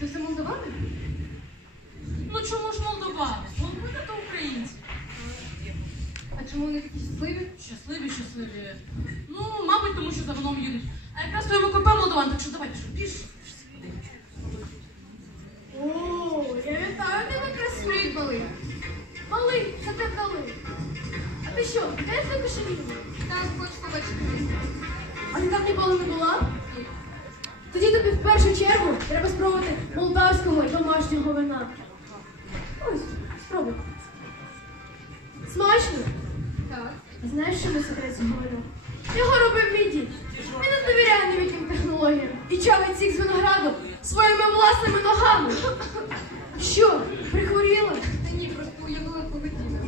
Це все молдовани? Ну чому ж молдовани? Молдовани то українці. А чому вони такі щасливі? Щасливі, щасливі. Ну, мабуть, тому що за вином їдуть. А якраз твоєму купе молдован, так що давай пішов, пішов. Треба спробувати молдавського і домашнього вина. Ось, спробуй. Смачно? Так. А знаєш, що ми секрет цього вина? Його робив мій дід. Він не довіряє новітнім технологіям і чавить сік з винограду своїми власними ногами. Що, прихворіла? Та ні, просто уявила поведінка.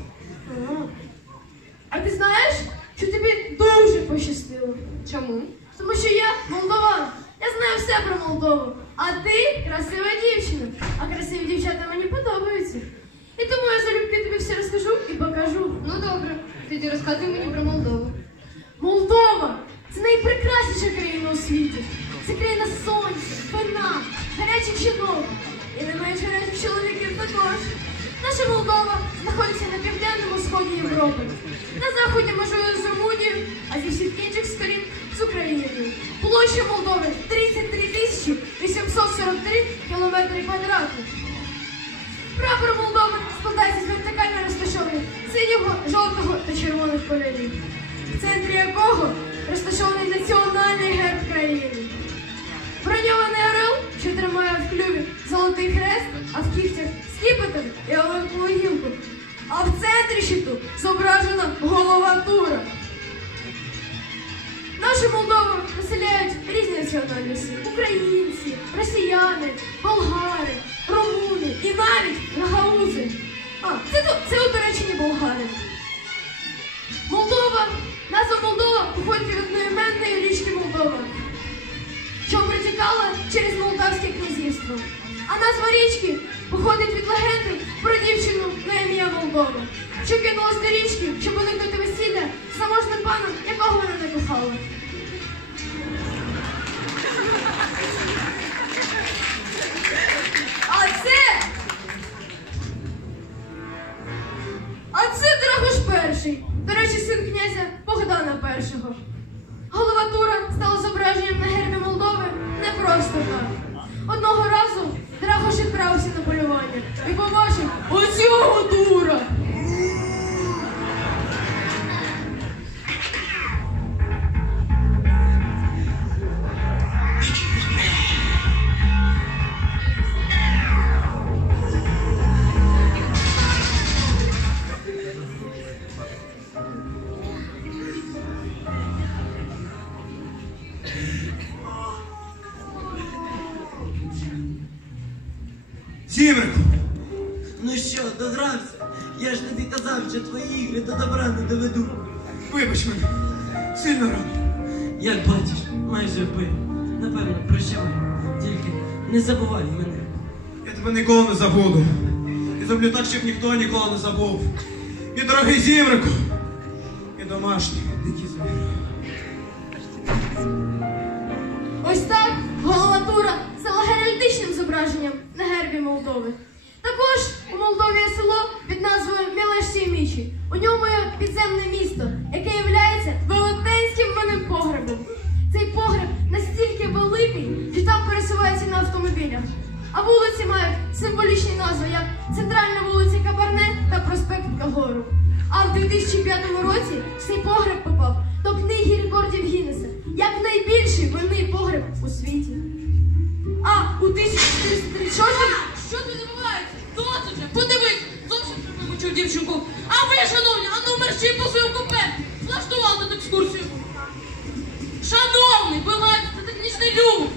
А ти знаєш, що тобі дуже пощастило? Чому? Тому що я молдаван. Я знаю все про Молдову. А ти красива дівчина. А красиві дівчата мені подобаються. І тому я залюбки тобі все розкажу і покажу. Ну добре, тоді розказуй мені про Молдову. Молдова це найпрекрасніша країна у світі. Це країна сонця, вина, гарячих жінок і не менш гарячих чоловіків також. Наша Молдова знаходиться на південному сході Європи. На заході межує з Румунією, а зі всіх інших сторін з Україною. Площа Молдови 33 тисячі 843 кілометри квадратних. Прапор Молдови складається з вертикально розташованих синього, жовтого та червоних кольорів, в центрі якого розташований національний герб країни. Броньований орел, що тримає в клюві золотий хрест, а в кігтях скіпетр і оливкову гілку. А в центрі щиту зображена голова тура. Населяють різні національності: українці, росіяни, болгари, румуни і навіть гагаузи. А, це, це у Туреччині болгари. Молдова, назва Молдова походить від одноіменної річки Молдова, що протікала через Молдавське князівство. А назва річки походить від легенди про дівчину на ім'я Молдова, що кинулась до річки, щоб уникнути весілля заможним паном, якого вона не кохала. Вибач мене, сильно рано. Як бачиш, майже вбив. Напевно, прощавай. Тільки не забувай мене. Я тебе ніколи не забуду. І зроблю так, щоб ніхто ніколи не забув. Мій дорогий Зімрику! І домашні дикі звірі. Ось так голова тура стала геральдичним зображенням на гербі Молдови. Також у Молдові є село під назвою Мілешсі Мічі. У ньому є підземне місто, яке є велетенським винним погребом. Цей погреб настільки великий, що там пересувається на автомобілях. А вулиці мають символічні назви, як центральна вулиця Кабарне та проспект Кагору. А в 2005 році цей погреб попав до книги рекордів Гіннеса як найбільший винний погреб у світі. А у 1436 Що тут вимучив дівчинку. А ви, шановні, а ну мерщій по своєму купе, Влаштували тут екскурсію. Шановний, бувайте, це технічний люк.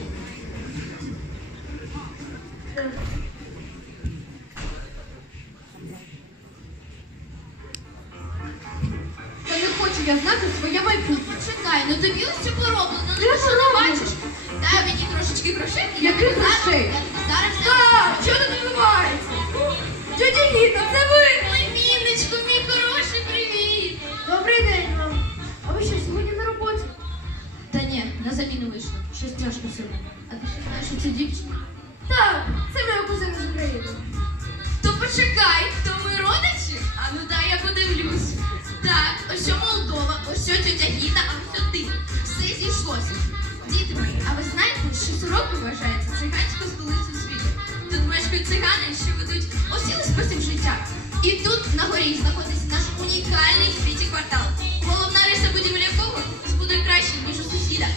Горі знаходиться наш унікальний в світі квартал. Головна риса будівлі якого збудує краще, ніж у сусіда.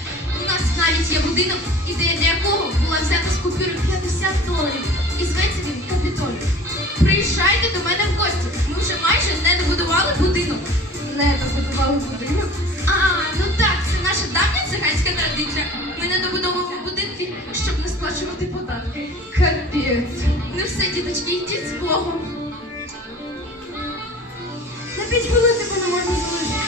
У нас навіть є будинок, ідея для якого була взята з купюри 50 доларів. І зветься він Капітолій. Приїжджайте до мене в гості. Ми вже майже не добудували будинок. Не добудували будинок. А, ну так, це наша давня циганська традиція. Ми не добудовуємо будинки, щоб не сплачувати податки. Капець. Ну все, діточки, йдіть з Богом. П'ять хвилин тебе не можна залишити.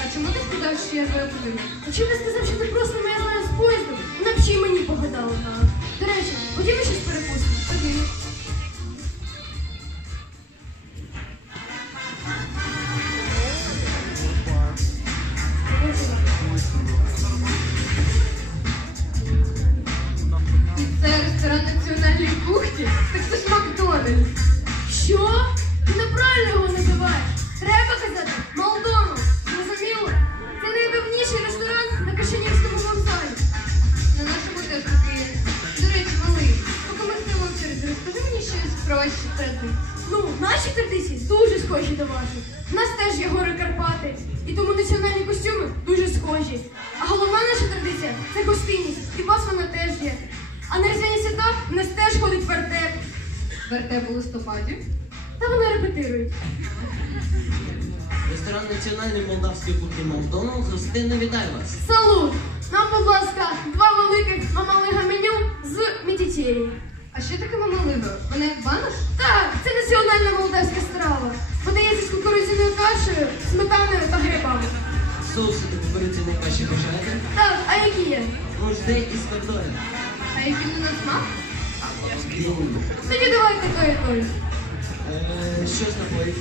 А чому ти сказав, що я твоя кузина? А чому ти сказав, що ти просто моя знає з поїзду? Вона б ще й мені погадала. До речі, ходімо щось перепустимо. Ходімо. І це ресторан національної кухні? Так це ж Макдональдс. Що? Ти неправильно. Треба казати Молдону. Зрозуміло? Це найдавніший ресторан на Кишинівському вокзалі. На нашому теж є. До речі, малий, поки ми стоїмо в черзі, розкажи мені щось про ваші традиції. Ну, наші традиції дуже схожі до ваших. У нас теж є гори Карпати. І тому національні костюми дуже схожі. А головна наша традиція це гостинність. І вас вона теж є. А на різдвяні свята в нас теж ходить вертеп. Вертеп у листопаді? Та вони репетирують. Ресторан національної молдавської кухні Макдоналдс гостинно вітає вас. Салут! Нам, будь ласка, два великих мамалига меню з медітерії. А що таке мамалига? Вона як банош? Так, це національна молдавська страва. Подається з кукурудзяною кашею, сметаною та грибами. Соуси та кукурудзі найкраще бажаєте. Так, а які є? Муждей із картоля. А які не на смак? Тоді давайте той і той. Е, Що з напоїв?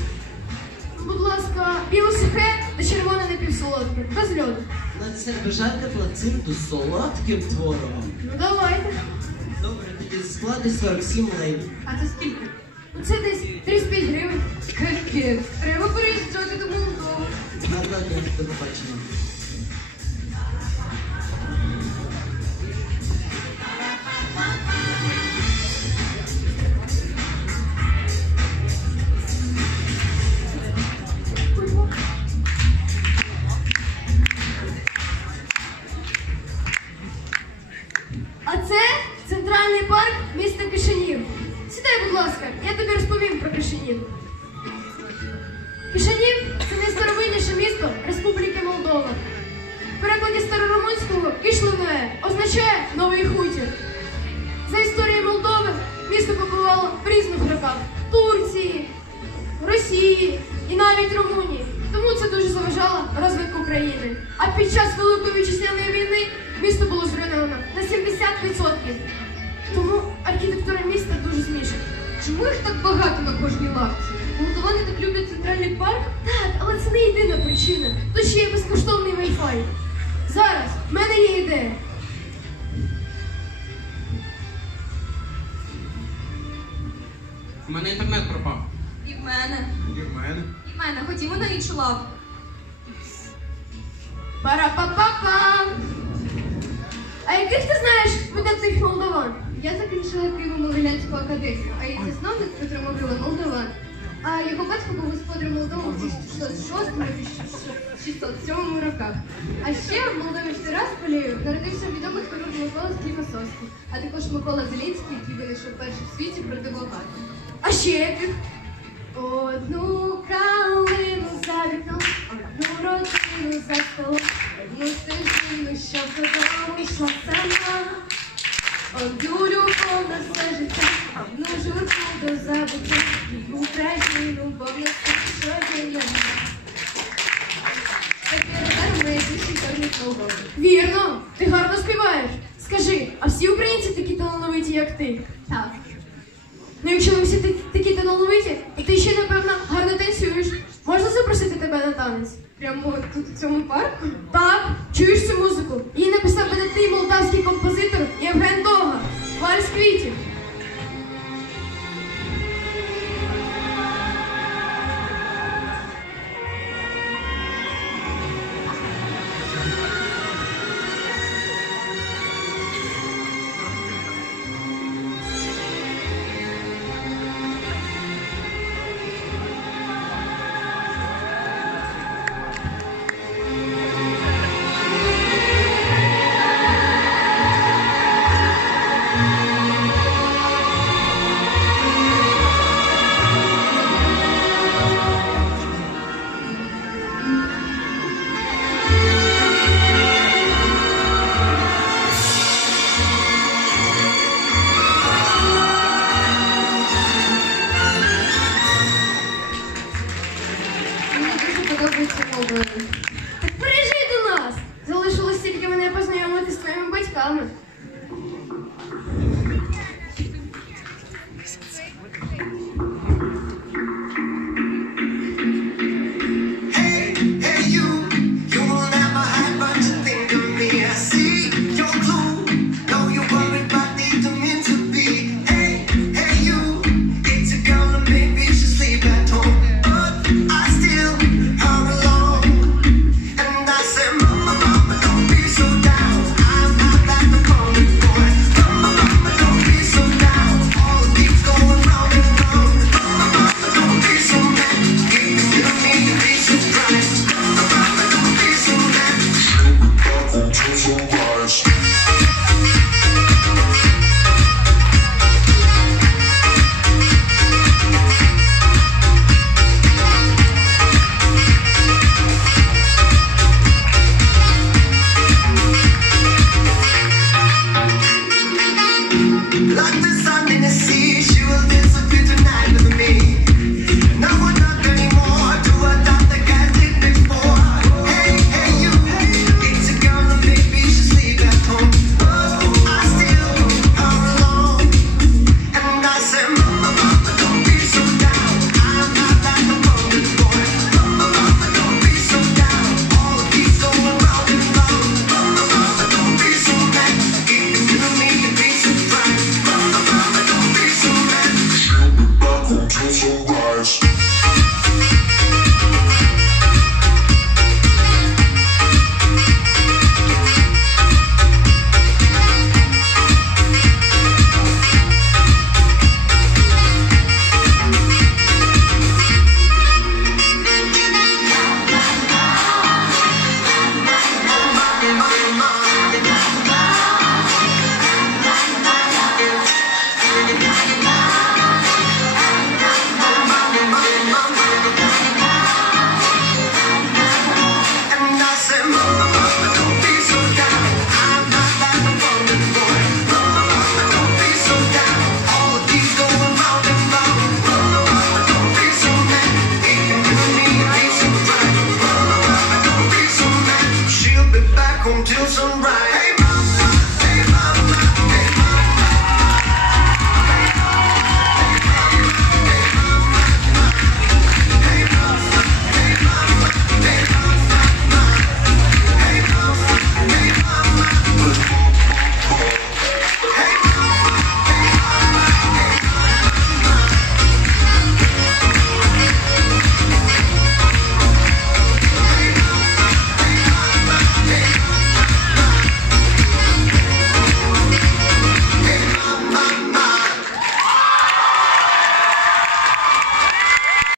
Будь ласка, біле сухе та червоне напівсолодке, без льоду. На десерт плацинту з солодким творогом. Ну давайте. Добре, тоді склади 47 лей. А це скільки? Ну це десь 35 гривень. Капець. Треба переїжджати до Молдови. Гарного дня, до побачення. Росії і навіть Румунії. Тому це дуже заважало розвитку країни. А під час Великої вітчизняної війни місто було зруйновано на 70%. Тому архітектура міста дуже змішана. Чому їх так багато на кожній лавці? Молдовани так люблять центральний парк? Так, але це не єдина причина. Тут ще є безкоштовний Wi-Fi. Зараз в мене є ідея. У мене інтернет пропав. І в мене. І в мене. І в мене. Ходімо на іншу лавку. Пара-па-па-па! А яких ти знаєш видатних молдаван? Я закінчила Києво-Могилянську академію, а її засновник Петро Могила Молдова. А його батько був господарем Молдови в 1606-1607 роках. А ще в Молдові в Тирасполі народився відомий хірург Микола Скліфосовський, а також Микола Зелінський, який винайшов перший в світі противогаз. А ще яких? Одну калину за вікном, одну родину за столом, одну стежину, що додому йшла сама. Одну любов на все життя, одну журбу до забуття, і Україну, бо в нас щодня. Вірно, ти гарно співаєш. Скажи, а всі українці такі талановиті, як ти? Так. Ну, якщо ви всі такі, талановиті, то ти ще, напевно, гарно танцюєш. Можна запросити тебе на танець? Прямо тут у цьому парку? Так, чуєш цю музику? Її написав видатний молдавський композитор Євген Дога. Вальс квітів. Thank you.